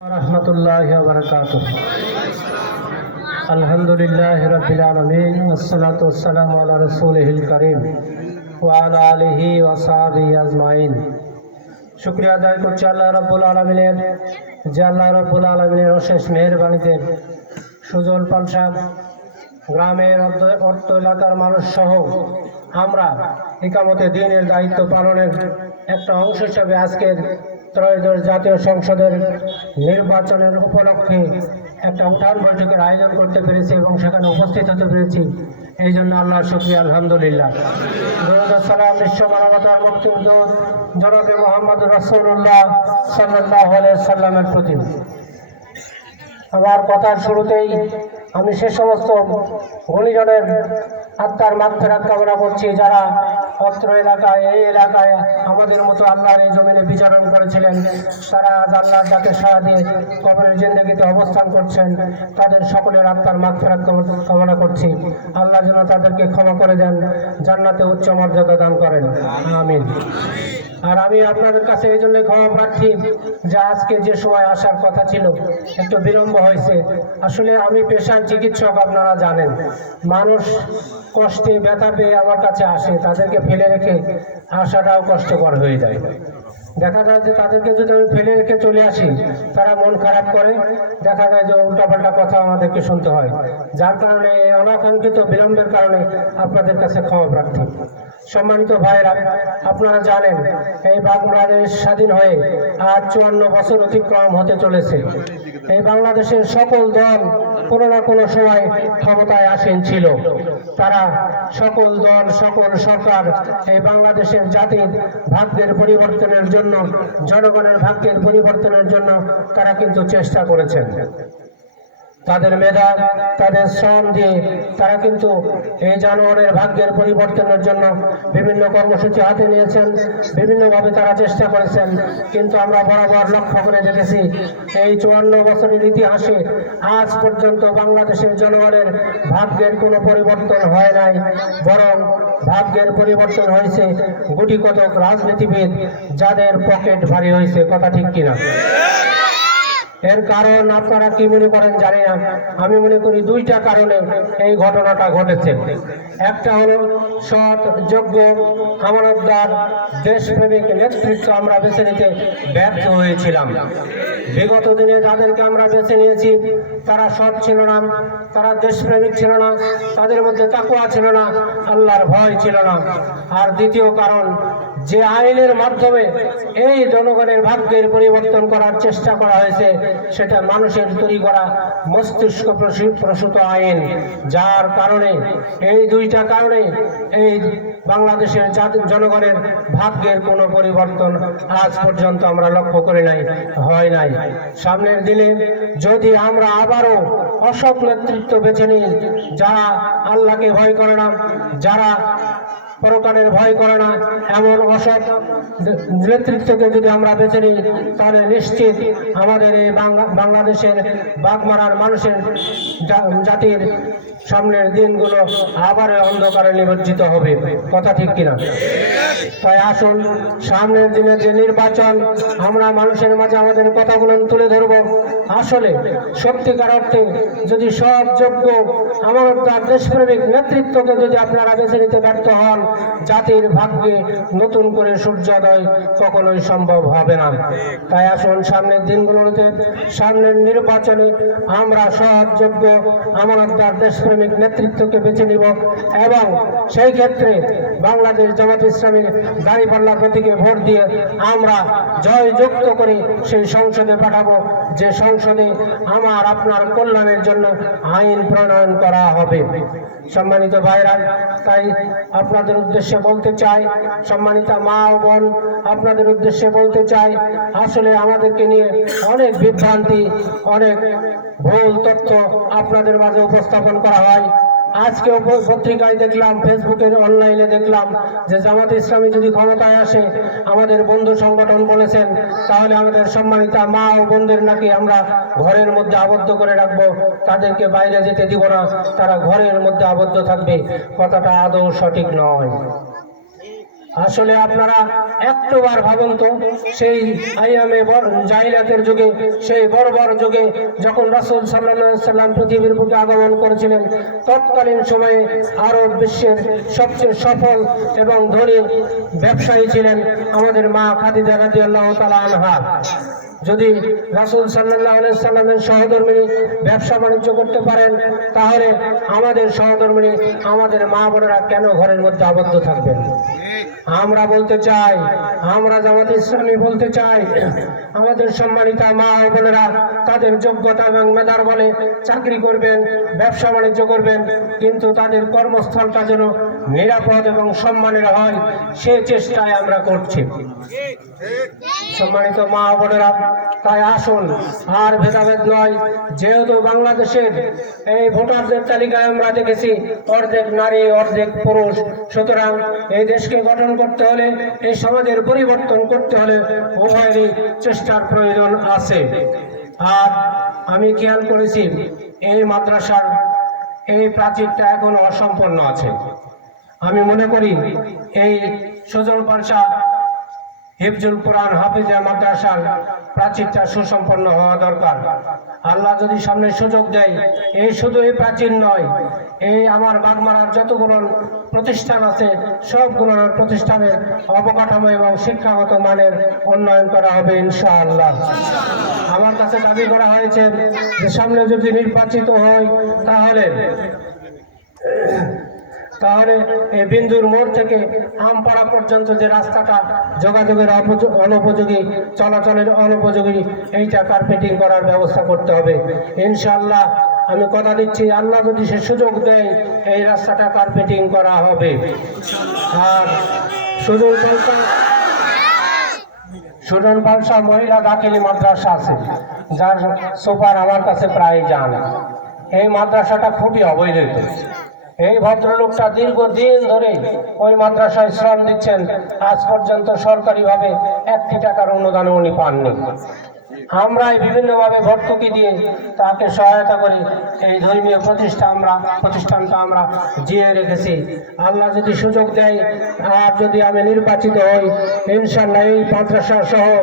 রহমতুল্লাহ বরকাত আলহামদুলিল্লাহ করিম শুক্রিয়া অশেষ মেহরবানিতে সুজন পানসা গ্রামের অর্থ এলাকার মানুষসহ আমরা একামতে দিনের দায়িত্ব পালনের একটা অংশ হিসাবে আজকের ত্রয়োদশ জাতীয় সংসদের নির্বাচনের উপলক্ষে একটা উঠান বৈঠকের আয়োজন করতে পেরেছি এবং সেখানে উপস্থিত হতে পেরেছি। এই জন্য আল্লাহ শুক্রিয়া, আলহামদুলিল্লাহ। দরুদ বিশ্ব মানবতার মুক্তিদূত জনকে মোহাম্মদ রসুল্লাহ সাল্লাহ সাল্লামের প্রতি। আমার কথার শুরুতেই আমি সে সমস্ত গুণীজনের আত্মার মাত্রার কামনা করছি। যারা অত্র এলাকায়, এই এলাকায় আমাদের মতো আল্লাহর এই জমিনে বিচারণ করেছিলেন, তারা আজ আল্লাহর ডাকে সাড়া দিয়ে কবরের জিন্দগিতে অবস্থান করছেন। তাদের সকলের আত্মার মাত্রার কামনা করছি। আল্লাহ যেন তাদেরকে ক্ষমা করে দেন, জান্নাতে উচ্চ মর্যাদা দান করেন। আমিন। আর আমি আপনাদের কাছে এই জন্য ক্ষমা প্রার্থী, যে আজকে যে সময় আসার কথা ছিল, একটু বিলম্ব হয়েছে। আসলে আমি পেশার চিকিৎসক, আপনারা জানেন। মানুষ কষ্টে, ব্যথা পেয়ে আমার কাছে আসে, তাদেরকে ফেলে রেখে আসাটাও কষ্টকর হয়ে যায়। দেখা যায় যে তাদেরকে যদি আমি ফেলে রেখে চলে আসি, তারা মন খারাপ করে। দেখা যায় যে উল্টাপাল্টা কথা আমাদেরকে শুনতে হয়। যার কারণে অনাকাঙ্ক্ষিত বিলম্বের কারণে আপনাদের কাছে ক্ষমা প্রার্থী। সম্মানিত ভাইরা আপনারা জানেন, এই বাংলাদেশ স্বাধীন হয়ে আজ চুয়ান্ন বছর অতিক্রম হতে চলেছে। এই বাংলাদেশের সকল দল কোনো না কোনো সময় ক্ষমতায় আসেন ছিল। তারা সকল দল, সকল সরকার এই বাংলাদেশের জাতির ভাগ্যের পরিবর্তনের জন্য, জনগণের ভাগ্যের পরিবর্তনের জন্য তারা কিন্তু চেষ্টা করেছেন। তাদের মেধা, তাদের শ্রম দিয়ে তারা কিন্তু এই জানোয়ারের ভাগ্যের পরিবর্তনের জন্য বিভিন্ন কর্মসূচি হাতে নিয়েছেন, বিভিন্নভাবে তারা চেষ্টা করেছেন। কিন্তু আমরা বরাবর লক্ষ্য করে দেখেছি, এই চুয়ান্ন বছরের ইতিহাসে আজ পর্যন্ত বাংলাদেশের জনগণের ভাগ্যের কোনো পরিবর্তন হয় নাই, বরং ভাগ্যের পরিবর্তন হয়েছে গুটি কতক রাজনীতিবিদ যাদের পকেট ভারী হয়েছে, কথা ঠিক কিনা? এর কারণ আপনারা কি মনে করেন জানি না। আমি মনে করি দুইটা কারণে এই ঘটনাটা ঘটেছে। একটা হলো সৎ, যোগ্য, আমানতদার, দেশপ্রেমিক নেতৃত্ব আমরা বেছে নিতে ব্যর্থ হয়েছিলাম। বিগত দিনে যাদেরকে আমরা বেছে নিয়েছি, তারা সৎ ছিল না, তারা দেশপ্রেমিক ছিল না, তাদের মধ্যে তাকুয়া ছিল না, আল্লাহর ভয় ছিল না। আর দ্বিতীয় কারণ যে আইনের মাধ্যমে এই জনগণের ভাগ্যের পরিবর্তন করার চেষ্টা করা হয়েছে, সেটা মানুষের তৈরি করা মস্তিষ্ক প্রসূত আইন। যার কারণে, এই দুইটা কারণে এই বাংলাদেশের জনগণের ভাগ্যের কোনো পরিবর্তন আজ পর্যন্ত আমরা লক্ষ্য করে নাই, হয় নাই। সামনের দিনে যদি আমরা আবারও অসৎ নেতৃত্ব বেছে নিই, যারা আল্লাহকে ভয় করে না, যারা পরকালের ভয় করে না, এমন অসৎ নেতৃত্বকে যদি আমরা বেছে নিই, তাহলে নিশ্চিত আমাদের এই বাংলা- বাংলাদেশের বাগমারার মানুষের জাতির সামনের দিনগুলো আবার অন্ধকারে নিমজ্জিত হবে। কথা ঠিক কিনা? তাই আসুন, সামনের দিনে যে নির্বাচন, আমরা মানুষের মাঝে আমাদের কথাগুলো তুলে ধরব। আসলে সত্যিকার অর্থে যদি সব যোগ্য, আমার দেশপ্রেমিক নেতৃত্বকে যদি আপনারা বেছে নিতে ব্যর্থ হন জাতির ভাগ্যে নতুন করে সূর্যোদয় কখনোই সম্ভব হবে না। তাই আসুন সামনের দিনগুলোতে, সামনের নির্বাচনে আমরা সহযোগ্য আমানতদার, দেশপ্রেমিক নেতৃত্বকে বেছে নিব এবং সেই ক্ষেত্রে বাংলাদেশ জামাত ইসলামী দাঁড়িপাল্লা প্রতীকে ভোট দিয়ে আমরা জয়যুক্ত করে সেই সংসদে পাঠাবো। যে সংসদে আমার, আপনার কল্যাণের জন্য আইন প্রণয়ন করা হবে। সম্মানিত ভাইরা, তাই আপনাদের উদ্দেশ্যে বলতে চাই, সম্মানিত মা ও বোন, আপনাদের উদ্দেশ্যে বলতে চাই, আসলে আমাদেরকে নিয়ে অনেক বিভ্রান্তি, অনেক ভুল তথ্য আপনাদের মাঝে উপস্থাপন করা হয়। আজকে পত্রিকায় দেখলাম ফেসবুকের অনলাইনে দেখলাম যে জামাত ইসলামী যদি ক্ষমতায় আসে, আমাদের বন্ধু সংগঠন বলেছেন, তাহলে আমাদের সম্মানিতা মা ও বোনদের নাকি আমরা ঘরের মধ্যে আবদ্ধ করে রাখব, তাদেরকে বাইরে যেতে দিব না, তারা ঘরের মধ্যে আবদ্ধ থাকবে। কথাটা আদৌ সঠিক নয়। আসলে আপনারা একটাবার ভাবুন তো, সেই আইয়ামে জাহিলাতের যুগে, সেই বড় যুগে যখন রাসুল সাল্লাহ সাল্লাম পৃথিবীর বুকে আগমন করেছিলেন, তৎকালীন সময়ে আরব বিশ্বের সবচেয়ে সফল এবং ধনী ব্যবসায়ী ছিলেন আমাদের মা খাদিজা রাজি আল্লাহ তালা যদি রাসুল সাল্লাহ সাল্লামের সহধর্মিনী ব্যবসা বাণিজ্য করতে পারেন, তাহলে আমাদের সহধর্মিনী, আমাদের মা বোনেরা কেন ঘরের মধ্যে আবদ্ধ থাকবেন? আমরা বলতে চাই, আমরা জামাত ইসলামী বলতে চাই, আমাদের সম্মানিতা মা ও বোনেরা তাদের যোগ্যতা এবং মেধার বলে চাকরি করবেন, ব্যবসা বাণিজ্য করবেন, কিন্তু তাদের কর্মস্থলটা যেন নিরাপদ এবং সম্মানের হয়, সে চেষ্টায় আমরা করছি। সম্মানিত মা বোনেরা, তাই আসুন, আর ভেদাভেদ নয়, যেহেতু বাংলাদেশের এই ভোটারদের তালিকায় আমরা দেখেছি, অর্ধেক নারী, অর্ধেক পুরুষ। সুতরাং এই দেশকে গঠন করতে হলে, এই সমাজের পরিবর্তন করতে হলে উভয়েরই চেষ্টার প্রয়োজন আছে। আর আমি খেয়াল করেছি, এই মাদ্রাসার এই প্রাচীরটা এখন অসম্পন্ন আছে। আমি মনে করি এই সজল পালসা হিফজুল কোরআন হাফিজা মাদ্রাসার প্রাচীরটা সুসম্পন্ন হওয়া দরকার। আল্লাহ যদি সামনে সুযোগ দেয়, এই শুধু এই প্রাচীর নয়, এই আমার বাগমারার যতগুলো প্রতিষ্ঠান আছে সবগুলো প্রতিষ্ঠানের অবকাঠামো এবং শিক্ষাগত মানের উন্নয়ন করা হবে ইনশাআল্লাহ। আমার কাছে দাবি করা হয়েছে যে সামনে যদি নির্বাচিত হয়, তাহলে তাহলে এই বিন্দুর মোড় থেকে আমপাড়া পর্যন্ত যে রাস্তাটা যোগাযোগের অনুপযোগী, চলাচলের অনুপযোগী, এইটা কার্পেটিং করার ব্যবস্থা করতে হবে। ইনশাআল্লাহ আমি কথা দিচ্ছি, আল্লাহ যদি সে সুযোগ দেয়, এই রাস্তাটা কার্পেটিং করা হবে। আর কলকাতা সুদন পালসা মহিলা দাখিলি মাদ্রাসা আছে, যার সুপার আমার কাছে প্রায় যান এই মাদ্রাসাটা খুবই অবহেলিত। এই ভদ্রলোকটা দীর্ঘদিন ধরে ওই মাদ্রাসায় শ্রম দিচ্ছেন। আজ পর্যন্ত সরকারিভাবে একটি টাকার অনুদানও উনি পাননি। আমরাই বিভিন্নভাবে ভর্তুকি দিয়ে তাকে সহায়তা করি এই ধর্মীয় প্রতিষ্ঠা আমরা, প্রতিষ্ঠানটা আমরা জিয়ে রেখেছি। আল্লাহ যদি সুযোগ দেয়, আর যদি আমি নির্বাচিত হই ইনশাল্লাহ এই মাদ্রাসা সহ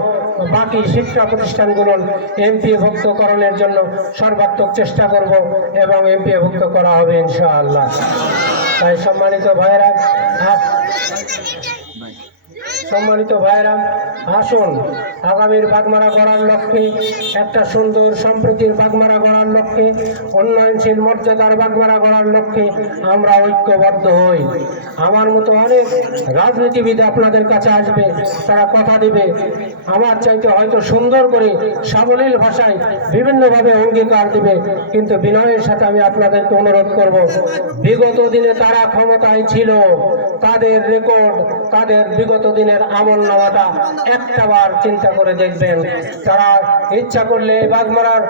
বাকি শিক্ষা প্রতিষ্ঠানগুলোর এমপিভুক্তকরণের জন্য সর্বাত্মক চেষ্টা করব এবং এমপিভুক্ত করা হবে ইনশাআল্লাহ। তাই সম্মানিত ভাইয়েরা, আজ- সম্মানিত ভাইয়েরা, আসুন। আগামীর বাগমারা গড়ার লক্ষ্যে একটা সুন্দর সম্প্রীতির বাগমারা গড়ার লক্ষ্যে, উন্নয়নশীল মর্যাদার বাগমারা গড়ার লক্ষ্যে আমরা ঐক্যবদ্ধ হই। আমার মতো অনেক রাজনীতিবিদ আপনাদের কাছে আসবে, তারা কথা দিবে। আমার চাইতে হয়তো সুন্দর করে সাবলীল ভাষায় বিভিন্নভাবে অঙ্গীকার দেবে, কিন্তু বিনয়ের সাথে আমি আপনাদেরকে অনুরোধ করব, বিগত দিনে তারা ক্ষমতায় ছিল। তাদের রেকর্ড তাদের বিগত দিনের আমল নামাটা একটাবার চিন্তা করে দেখবেন। তারা ইচ্ছা করলে এই বাগমারার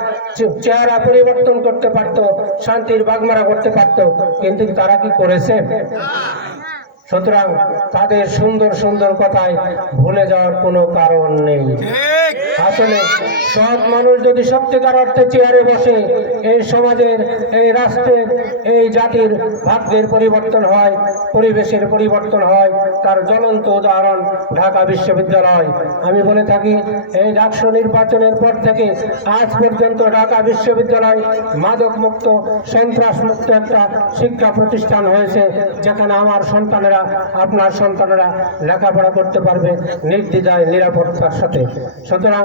চেহারা পরিবর্তন করতে পারত, শান্তির বাগমারা করতে পারত, কিন্তু তারা কি করেছে? সুতরাং তাদের সুন্দর সুন্দর কথায় ভুলে যাওয়ার কোনো কারণ নেই। আসলে সৎ মানুষ যদি সত্যিকার অর্থে চেয়ারে বসে, এই সমাজের, এই রাষ্ট্রের, এই জাতির ভাগ্যের পরিবর্তন হয়, পরিবেশের পরিবর্তন হয়, তার জ্বলন্ত উদাহরণ ঢাকা বিশ্ববিদ্যালয়। আমি বলে থাকি, এই ডাকসু নির্বাচনের পর থেকে আজ পর্যন্ত ঢাকা বিশ্ববিদ্যালয় মাদক মুক্ত সন্ত্রাস মুক্ত একটা শিক্ষা প্রতিষ্ঠান হয়েছে, যেখানে আমার সন্তানেরা, আপনার সন্তানেরা লেখাপড়া করতে পারবে নির্দ্বিধায়, নিরাপত্তার সাথে। সুতরাং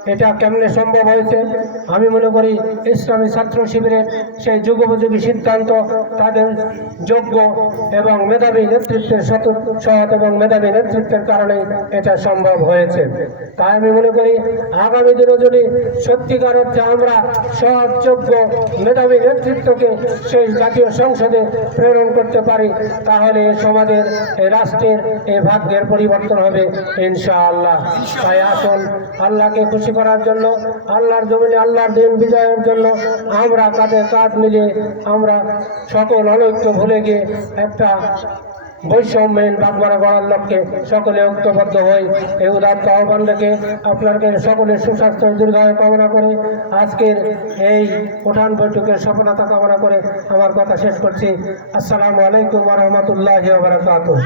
এটা কেমনে সম্ভব হয়েছে? আমি মনে করি ইসলামী ছাত্র শিবিরের সেই যুগোপযোগী সিদ্ধান্ত, তাদের যোগ্য এবং মেধাবী নেতৃত্বের সৎ এবং মেধাবী নেতৃত্বের কারণে এটা সম্ভব হয়েছে। তাই আমি মনে করি, আগামী দিনে যদি সত্যিকার অর্থে আমরা সৎ, যোগ্য, মেধাবী নেতৃত্বকে সেই জাতীয় সংসদে প্রেরণ করতে পারি, তাহলে সমাজের রাষ্ট্রের এ ভাগ্যের পরিবর্তন হবে, ইনশাআল্লাহ। তাই আসুন, আল্লাহকে খুশি করার জন্য, আল্লাহর জমিনে আল্লাহর দিন বিজয়ের জন্য আমরা কাঁধে কাঁধ মিলিয়ে আমরা সকল অনৈক্য ভুলে গিয়ে একটা বৈষম্যহীন বাগমারা গড়ার লক্ষ্যে সকলে ঐক্যবদ্ধ হই। এই উদাত্ত আহ্বান রেখে আপনাকে সকলের সুস্বাস্থ্য দীর্ঘায়ু কামনা করে আজকের এই উঠান বৈঠকের সফলতা কামনা করে আমার কথা শেষ করছি। আসসালামু আলাইকুম রহমতুল্লাহ বারাকাতুহ।